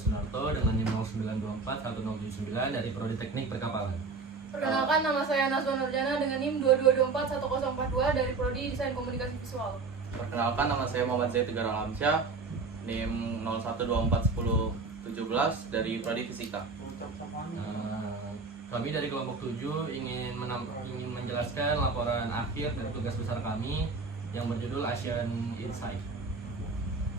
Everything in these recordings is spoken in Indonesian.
Sunarto dengan NIM 09241079 dari Prodi Teknik Perkapalan. Perkenalkan, nama saya Naswa Nurjana dengan NIM 22241042 dari Prodi Desain Komunikasi Visual. Perkenalkan, nama saya Muhammad Zaid Tegar Alamsyah, NIM 01241017 dari Prodi Fisika. Kami dari kelompok 7 ingin menjelaskan laporan akhir dari tugas besar kami yang berjudul Asian Insight.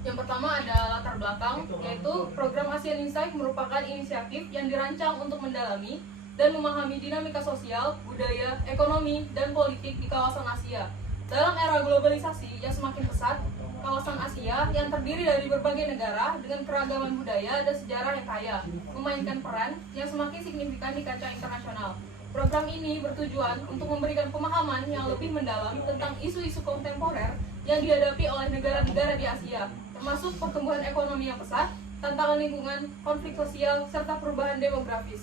Yang pertama ada latar belakang, yaitu program Asian Insight merupakan inisiatif yang dirancang untuk mendalami dan memahami dinamika sosial, budaya, ekonomi, dan politik di kawasan Asia. Dalam era globalisasi yang semakin pesat, kawasan Asia yang terdiri dari berbagai negara dengan keragaman budaya dan sejarah yang kaya, memainkan peran yang semakin signifikan di kancah internasional. Program ini bertujuan untuk memberikan pemahaman yang lebih mendalam tentang isu-isu kontemporer yang dihadapi oleh negara-negara di Asia, termasuk pertumbuhan ekonomi yang pesat, tantangan lingkungan, konflik sosial, serta perubahan demografis.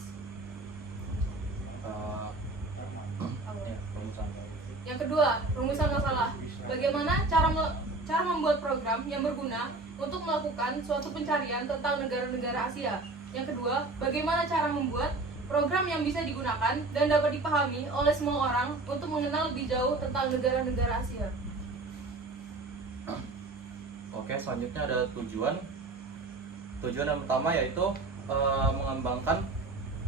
Yang kedua, rumusan masalah. Bagaimana cara membuat program yang berguna untuk melakukan suatu pencarian tentang negara-negara Asia. Yang kedua, bagaimana cara membuat program yang bisa digunakan dan dapat dipahami oleh semua orang untuk mengenal lebih jauh tentang negara-negara Asia. Oke, selanjutnya ada tujuan. Tujuan yang pertama yaitu mengembangkan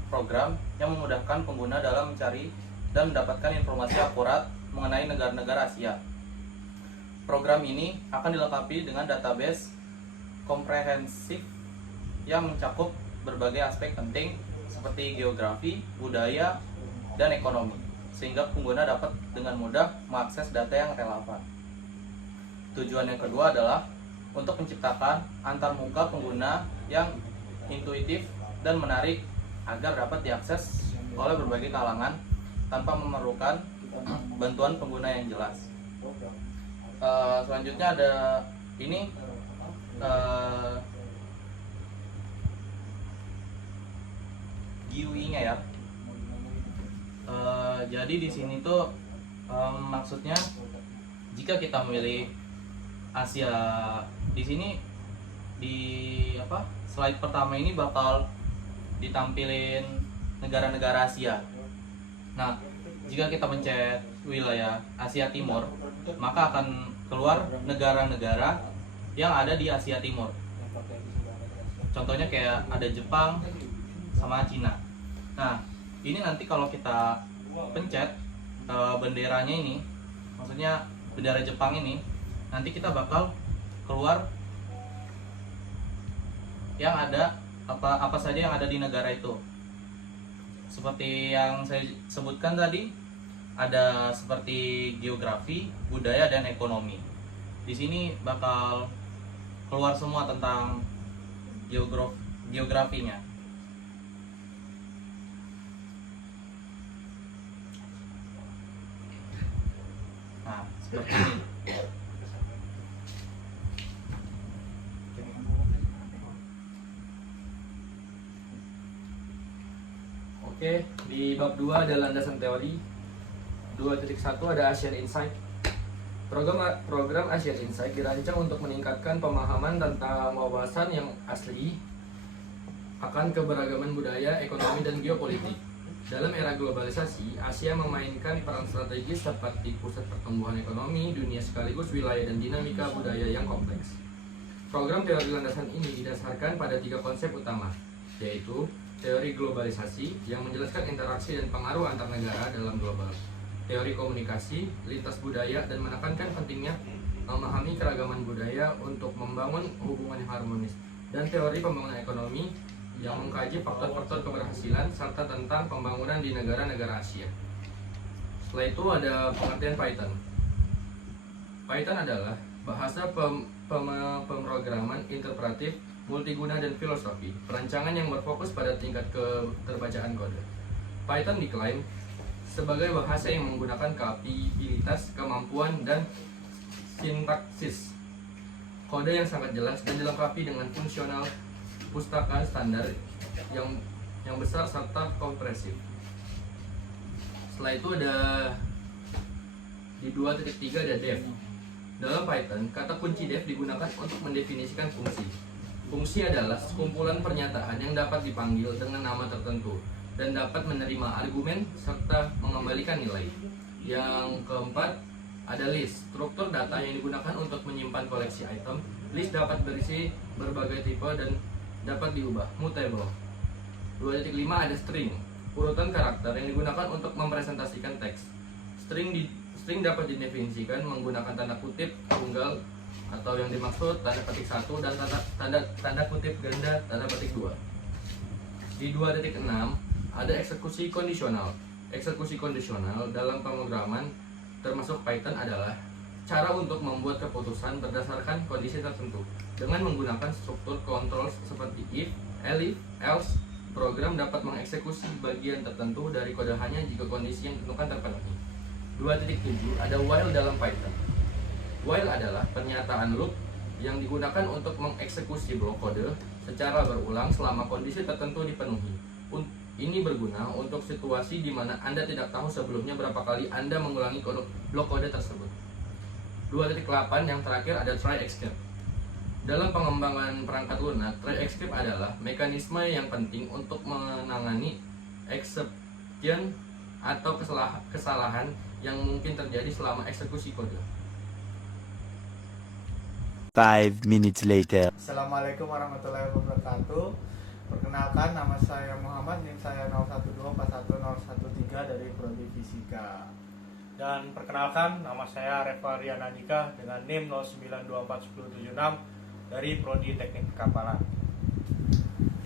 program yang memudahkan pengguna dalam mencari dan mendapatkan informasi akurat mengenai negara-negara Asia. Program ini akan dilengkapi dengan database komprehensif yang mencakup berbagai aspek penting seperti geografi, budaya, dan ekonomi, sehingga pengguna dapat dengan mudah mengakses data yang relevan. Tujuan yang kedua adalah untuk menciptakan antarmuka pengguna yang intuitif dan menarik agar dapat diakses oleh berbagai kalangan tanpa memerlukan bantuan pengguna yang jelas. Selanjutnya ada ini GUI-nya ya. Jadi di sini tuh maksudnya jika kita memilih Asia, di sini di slide pertama ini bakal ditampilin negara-negara Asia. Nah, jika kita mencet wilayah Asia Timur, maka akan keluar negara-negara yang ada di Asia Timur. Contohnya kayak ada Jepang sama Cina. Nah, ini nanti kalau kita pencet benderanya ini, maksudnya bendera Jepang ini, nanti kita bakal keluar yang ada apa saja yang ada di negara itu. Seperti yang saya sebutkan tadi, ada seperti geografi, budaya, dan ekonomi. Di sini bakal keluar semua tentang geografinya. Nah, seperti ini. Oke, di bab 2 ada landasan teori. 2.1 ada Asian Insight. Program Asian Insight dirancang untuk meningkatkan pemahaman tentang wawasan yang asli akan keberagaman budaya, ekonomi, dan geopolitik. Dalam era globalisasi, Asia memainkan peran strategis seperti pusat pertumbuhan ekonomi dunia sekaligus wilayah dan dinamika budaya yang kompleks. Program teori landasan ini didasarkan pada 3 konsep utama, yaitu teori globalisasi yang menjelaskan interaksi dan pengaruh antar negara dalam global, teori komunikasi, lintas budaya, dan menekankan pentingnya memahami keragaman budaya untuk membangun hubungan yang harmonis, dan teori pembangunan ekonomi yang mengkaji faktor-faktor keberhasilan serta tentang pembangunan di negara-negara Asia. Setelah itu ada pengertian Python. Python adalah bahasa pemrograman interpretif, multiguna, dan filosofi, perancangan yang berfokus pada tingkat keterbacaan kode. Python diklaim sebagai bahasa yang menggunakan kapabilitas, kemampuan, dan sintaksis kode yang sangat jelas dan dilengkapi dengan fungsional pustaka standar yang besar serta kompresif. Setelah itu ada di 2.3 ada def. Dalam Python, kata kunci def digunakan untuk mendefinisikan fungsi. Fungsi adalah sekumpulan pernyataan yang dapat dipanggil dengan nama tertentu dan dapat menerima argumen serta mengembalikan nilai. Yang keempat, ada list, struktur data yang digunakan untuk menyimpan koleksi item. List dapat berisi berbagai tipe dan dapat diubah, mutable. 2.5 ada string, urutan karakter yang digunakan untuk mempresentasikan teks. String dapat didefinisikan menggunakan tanda kutip tunggal atau yang dimaksud tanda petik 1 dan tanda kutip ganda tanda petik 2. Di 2.6 ada eksekusi kondisional. Eksekusi kondisional dalam pemrograman termasuk Python adalah cara untuk membuat keputusan berdasarkan kondisi tertentu dengan menggunakan struktur kontrol seperti if, elif, else. Program dapat mengeksekusi bagian tertentu dari kode hanya jika kondisi yang ditentukan terpenuhi. 2.7 ada while dalam Python. While adalah pernyataan loop yang digunakan untuk mengeksekusi blok kode secara berulang selama kondisi tertentu dipenuhi. Ini berguna untuk situasi di mana Anda tidak tahu sebelumnya berapa kali Anda mengulangi blok kode tersebut. 2.8 yang terakhir ada try escape. Dalam pengembangan perangkat lunak, try escape adalah mekanisme yang penting untuk menangani exception atau kesalahan yang mungkin terjadi selama eksekusi kode. 5 minutes later. Assalamualaikum warahmatullahi wabarakatuh. Perkenalkan, nama saya Muhammad, NIM saya 01241013 dari Prodi Fisika. Dan perkenalkan, nama saya Reva Riana Dika dengan NIM 09241076 dari Prodi Teknik Kapal.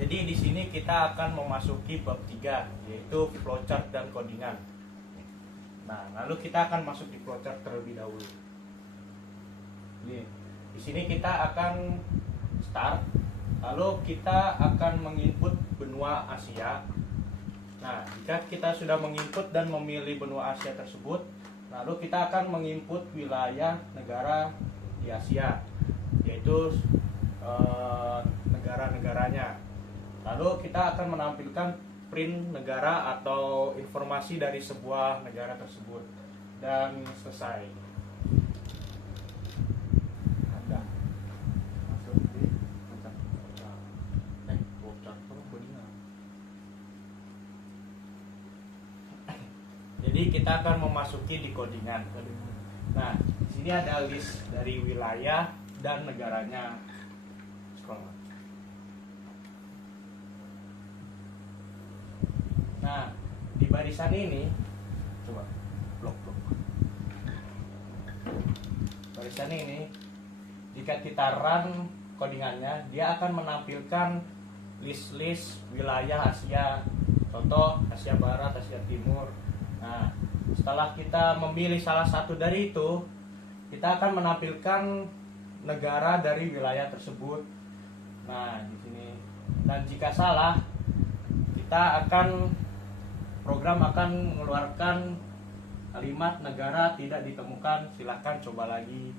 Jadi di sini kita akan memasuki bab 3, yaitu flowchart dan codingan. Nah, lalu kita akan masuk di flowchart terlebih dahulu. Di sini kita akan start, lalu kita akan menginput benua Asia. Nah, jika kita sudah menginput dan memilih benua Asia tersebut, lalu kita akan menginput wilayah negara di Asia, yaitu negara-negaranya. Lalu kita akan menampilkan print negara atau informasi dari sebuah negara tersebut, dan selesai. Ada masuk di Jadi kita akan memasuki di codingan. Nah, di sini ada list dari wilayah dan negaranya. Scroll. Nah, di barisan ini coba blok. Barisan ini jika kita run codingannya, dia akan menampilkan list-list wilayah Asia. Contoh Asia Barat, Asia Timur. Nah, setelah kita memilih salah satu dari itu, kita akan menampilkan negara dari wilayah tersebut. Nah, di sini. Dan jika salah, program akan mengeluarkan kalimat negara tidak ditemukan, silahkan coba lagi.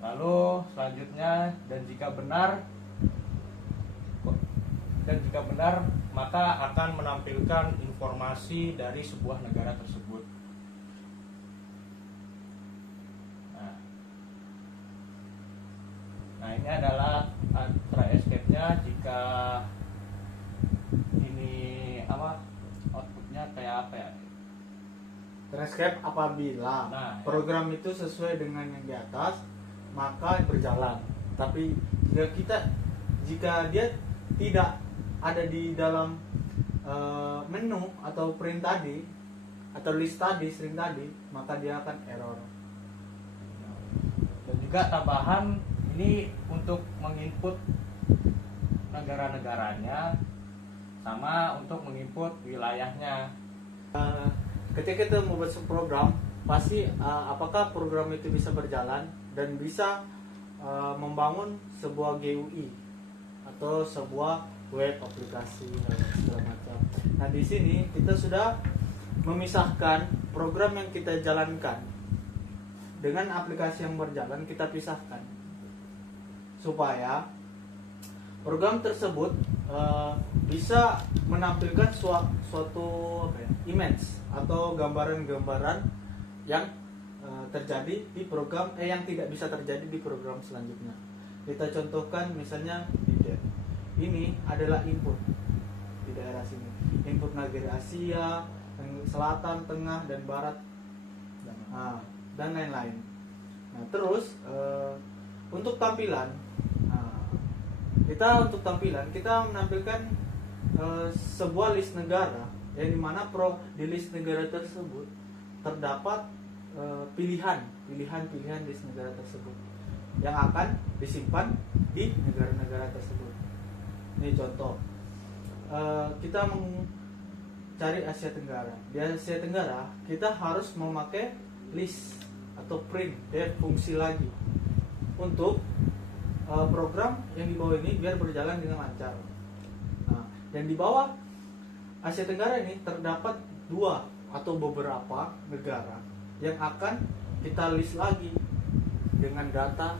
Lalu selanjutnya, dan jika benar maka akan menampilkan informasi dari sebuah negara tersebut. Nah, ini adalah try escape-nya. Jika ini outputnya kayak apa ya? Transcript apabila program itu sesuai dengan yang di atas, maka berjalan. Tapi jika dia tidak ada di dalam menu atau print tadi atau list tadi, string tadi, maka dia akan error. Dan juga tambahan, ini untuk menginput negara-negaranya sama untuk menginput wilayahnya. Ketika kita membuat program, pasti apakah program itu bisa berjalan dan bisa membangun sebuah GUI atau sebuah web aplikasi segala macam. Nah, di sini kita sudah memisahkan program yang kita jalankan dengan aplikasi yang berjalan, kita pisahkan supaya program tersebut bisa menampilkan suatu image atau gambaran-gambaran yang terjadi di program yang tidak bisa terjadi di program selanjutnya. Kita contohkan misalnya di ini adalah input di daerah sini, input negara Asia, selatan, tengah, dan barat, dan lain-lain. Nah, terus untuk tampilan, kita menampilkan sebuah list negara, yang dimana di list negara tersebut terdapat pilihan list negara tersebut yang akan disimpan di negara-negara tersebut. Ini contoh, kita mencari Asia Tenggara. Di Asia Tenggara kita harus memakai list atau print, fungsi lagi untuk program yang di bawah ini biar berjalan dengan lancar. Nah, dan di bawah Asia Tenggara ini terdapat 2 atau beberapa negara yang akan kita list lagi dengan data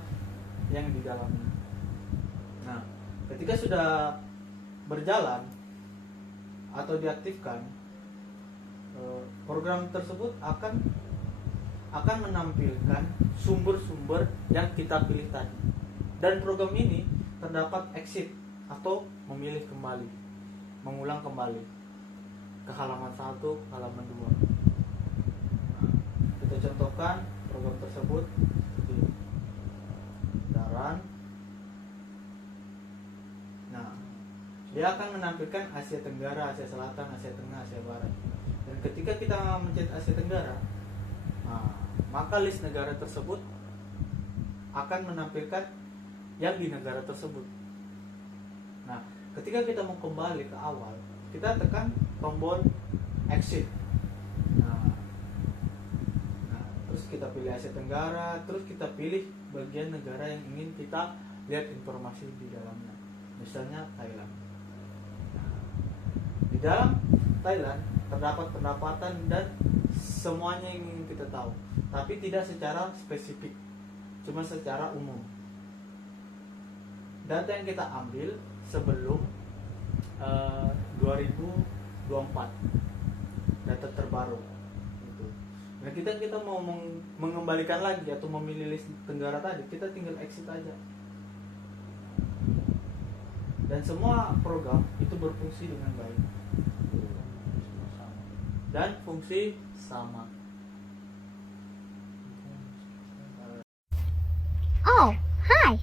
yang di dalamnya. Nah, ketika sudah berjalan atau diaktifkan, program tersebut akan menampilkan sumber-sumber yang kita pilih tadi. Dan program ini terdapat exit atau memilih kembali, mengulang kembali ke halaman 1, halaman 2. Nah, kita contohkan program tersebut di daran. Nah, dia akan menampilkan Asia Tenggara, Asia Selatan, Asia Tengah, Asia Barat. Dan ketika kita mencet Asia Tenggara, maka list negara tersebut akan menampilkan yang di negara tersebut. Nah, ketika kita mau kembali ke awal, kita tekan tombol exit. Nah, terus kita pilih Asia Tenggara, terus kita pilih bagian negara yang ingin kita lihat informasi di dalamnya. Misalnya Thailand. Nah, di dalam Thailand terdapat pendapatan dan semuanya yang ingin kita tahu, tapi tidak secara spesifik, cuma secara umum. Data yang kita ambil sebelum 2024, data terbaru itu. Nah, kita mau mengembalikan lagi atau memilih list negara tadi, kita tinggal exit aja. Dan semua program itu berfungsi dengan baik dan fungsi sama. Oh, hi.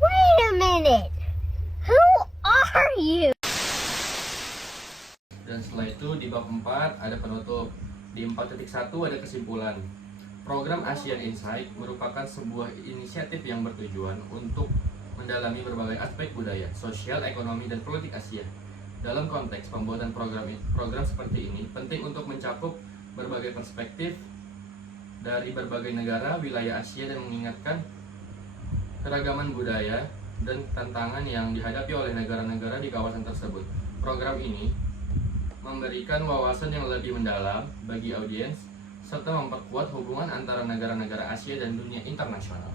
Wait a minute. Who are you? Dan setelah itu di bab 4 ada penutup. Di 4.1 ada kesimpulan. Program ASEAN Insight merupakan sebuah inisiatif yang bertujuan untuk mendalami berbagai aspek budaya, sosial, ekonomi, dan politik Asia. Dalam konteks pembuatan program seperti ini penting untuk mencakup berbagai perspektif dari berbagai negara, wilayah Asia, dan mengingatkan keragaman budaya dan tantangan yang dihadapi oleh negara-negara di kawasan tersebut. Program ini memberikan wawasan yang lebih mendalam bagi audiens serta memperkuat hubungan antara negara-negara Asia dan dunia internasional.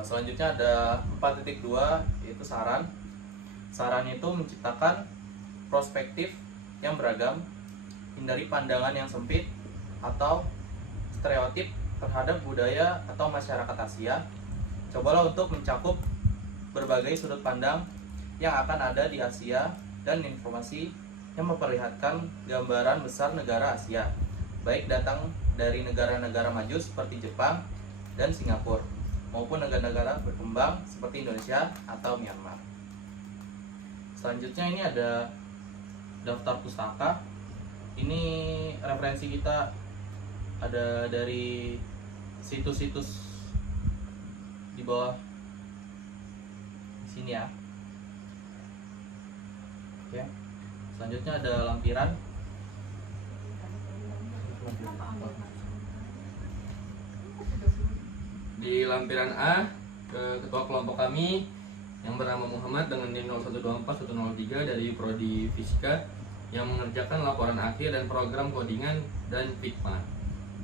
Selanjutnya ada 4.2, yaitu saran. Saran itu menciptakan perspektif yang beragam, hindari pandangan yang sempit atau stereotip terhadap budaya atau masyarakat Asia. Cobalah untuk mencakup berbagai sudut pandang yang akan ada di Asia dan informasi yang memperlihatkan gambaran besar negara Asia, baik datang dari negara-negara maju seperti Jepang dan Singapura, maupun negara-negara berkembang seperti Indonesia atau Myanmar. Selanjutnya ini ada daftar pustaka. Ini referensi kita ada dari situs-situs di bawah sini ya. Oke. Selanjutnya ada lampiran. Di lampiran A, ketua kelompok kami yang bernama Muhammad dengan NIM 0124-103 dari Prodi Fisika yang mengerjakan laporan akhir dan program kodingan dan Figma.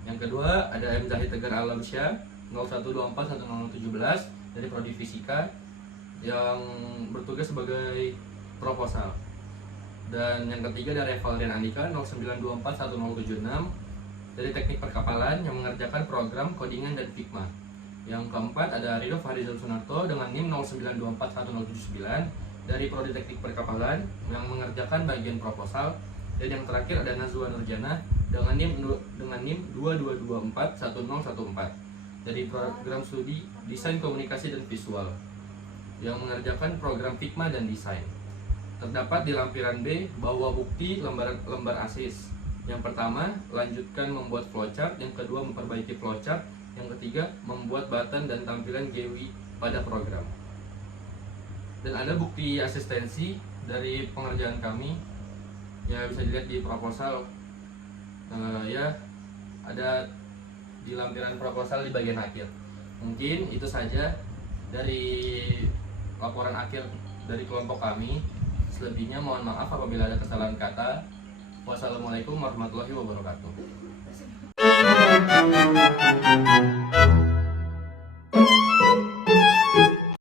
Yang kedua ada M. Zahid Tegar Alamsyah 0124-1017 dari Prodi Fisika yang bertugas sebagai proposal. Dan yang ketiga ada Revaldian Andika 0924-1076 dari teknik perkapalan yang mengerjakan program codingan dan Figma. Yang keempat ada Ridho Farizal Sunarto dengan NIM 09241079 dari Prodi Teknik Perkapalan yang mengerjakan bagian proposal. Dan yang terakhir ada Nazwa Nurjana dengan NIM 22241014 dari program studi Desain Komunikasi dan Visual yang mengerjakan program Figma dan desain. Terdapat di lampiran B bahwa bukti lembar ASIS. Yang pertama, lanjutkan membuat flowchart. Yang kedua, memperbaiki flowchart. Yang ketiga, membuat button dan tampilan GUI pada program. Dan ada bukti asistensi dari pengerjaan kami. Ya, bisa dilihat di proposal. Ya, ada di lampiran proposal di bagian akhir. Mungkin itu saja dari laporan akhir dari kelompok kami. Selebihnya mohon maaf apabila ada kesalahan kata. Wassalamualaikum warahmatullahi wabarakatuh.